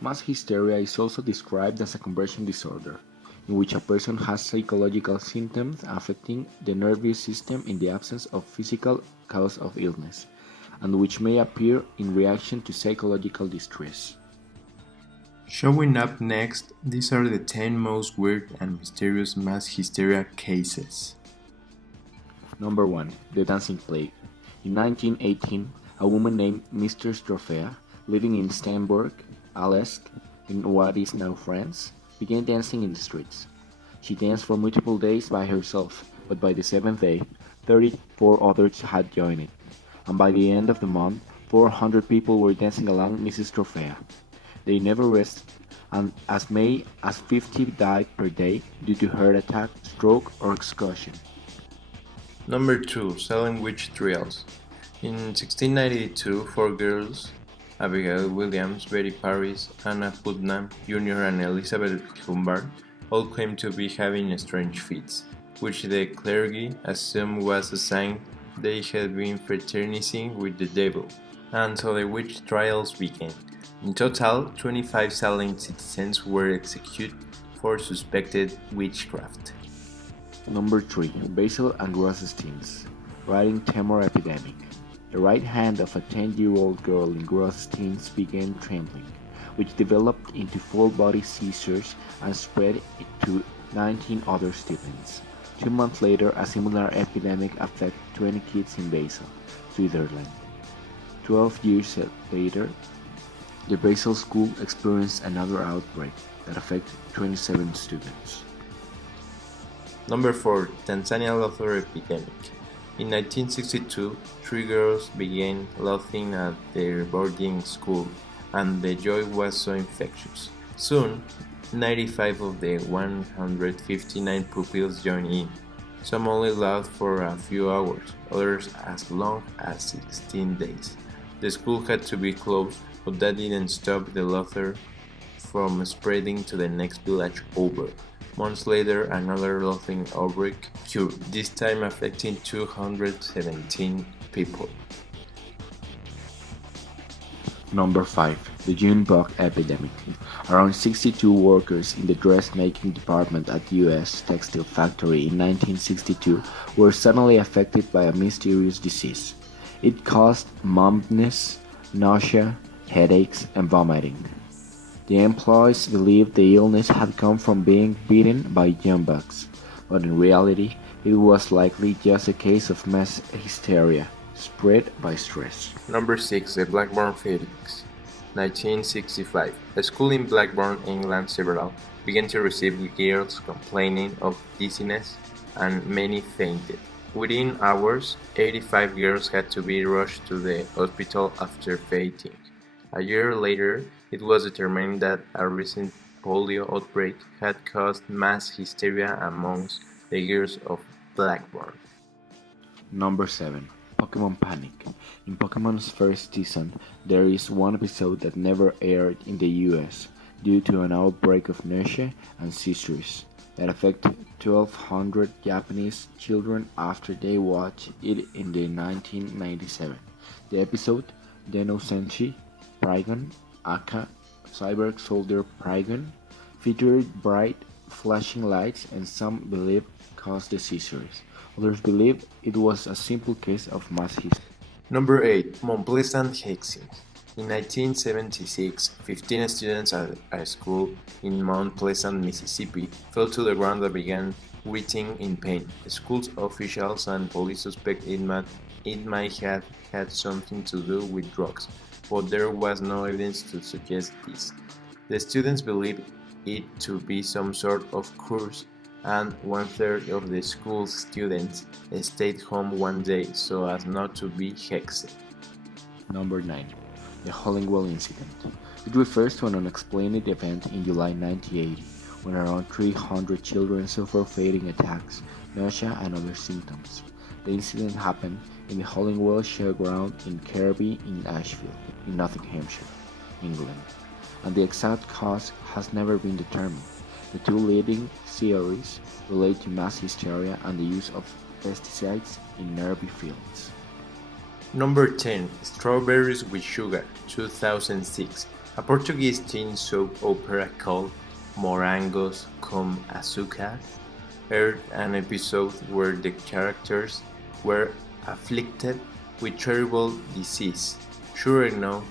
Mass hysteria is also described as a conversion disorder, in which a person has psychological symptoms affecting the nervous system in the absence of physical cause of illness, and which may appear in reaction to psychological distress. Showing up next, these are the 10 most weird and mysterious mass hysteria cases. Number 1. The Dancing Plague. In 1918, a woman named Mr. Strophea, living in Stenborg, Alesk, in what is now France, began dancing in the streets. She danced for multiple days by herself, but by the seventh day, 34 others had joined it, and by the end of the month, 400 people were dancing along Mrs. Strophea. They never rested, and as many as 50 died per day due to heart attack, stroke, or excursion. Number 2. Salem Witch Trials. In 1692, four girls, Abigail Williams, Betty Paris, Anna Putnam Jr. and Elizabeth Humbard, all claimed to be having strange fits, which the clergy assumed was a sign they had been fraternizing with the devil, and so the witch trials began. In total, 25 Salem citizens were executed for suspected witchcraft. Number 3. Basil and Grossetesteins. Writing Temor Epidemic. The right hand of a 10-year-old girl in Grossetesteins began trembling, which developed into full-body seizures and spread to 19 other students. 2 months later, a similar epidemic affected 20 kids in Basel, Switzerland. 12 years later, the Basel school experienced another outbreak that affected 27 students. Number 4. Tanzania Laughter Epidemic. In 1962, 3 girls began laughing at their boarding school, and the joy was so infectious. Soon, 95 of the 159 pupils joined in. Some only laughed for a few hours, others as long as 16 days. The school had to be closed, but that didn't stop the laughter from spreading to the next village over. Months later, another laughing outbreak occurred, this time affecting 217 people. Number 5. The June bug epidemic. Around 62 workers in the dressmaking department at the U.S. textile factory in 1962 were suddenly affected by a mysterious disease. It caused numbness, nausea, headaches, and vomiting. The employees believed the illness had come from being bitten by June bugs, but in reality, it was likely just a case of mass hysteria spread by stress. Number 6. The Blackburn Phoenix. 1965. A school in Blackburn, England, several began to receive girls complaining of dizziness, and many fainted. Within hours, 85 girls had to be rushed to the hospital after fainting. A year later, it was determined that a recent polio outbreak had caused mass hysteria amongst the girls of Blackburn. Number 7. Pokemon Panic. In Pokemon's first season, there is one episode that never aired in the US due to an outbreak of nausea and seizures that affected 1,200 Japanese children after they watched it in the 1997. The episode, Deno Senshi, Prigon, Aka, Cyber Soldier Prigon, featured bright, flashing lights and some believe caused the seizures. Others believe it was a simple case of mass hysteria. Number 8. Mount Pleasant Hexing. In 1976, 15 students at a school in Mount Pleasant, Mississippi, fell to the ground and began writhing in pain. The school's officials and police suspect it might have had something to do with drugs, but there was no evidence to suggest this. The students believed it to be some sort of curse, and 1/3 of the school's students stayed home one day so as not to be hexed. Number 9. The Hollingwell Incident. It refers to an unexplained event in July 1980 when around 300 children suffered fainting attacks, nausea, and other symptoms. The incident happened in the Hollingwell Showground in Kirkby in Ashfield, in Nottinghamshire, England, and the exact cause has never been determined. The two leading theories relate to mass hysteria and the use of pesticides in nearby fields. Number 10. Strawberries with Sugar, 2006. A Portuguese teen soap opera called Morangos com Açúcar aired an episode where the characters were afflicted with terrible disease. Sure enough,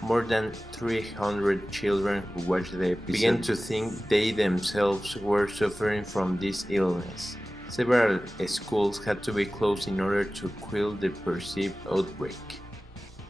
more than 300 children who watched the episode began to think they themselves were suffering from this illness. Several schools had to be closed in order to quell the perceived outbreak.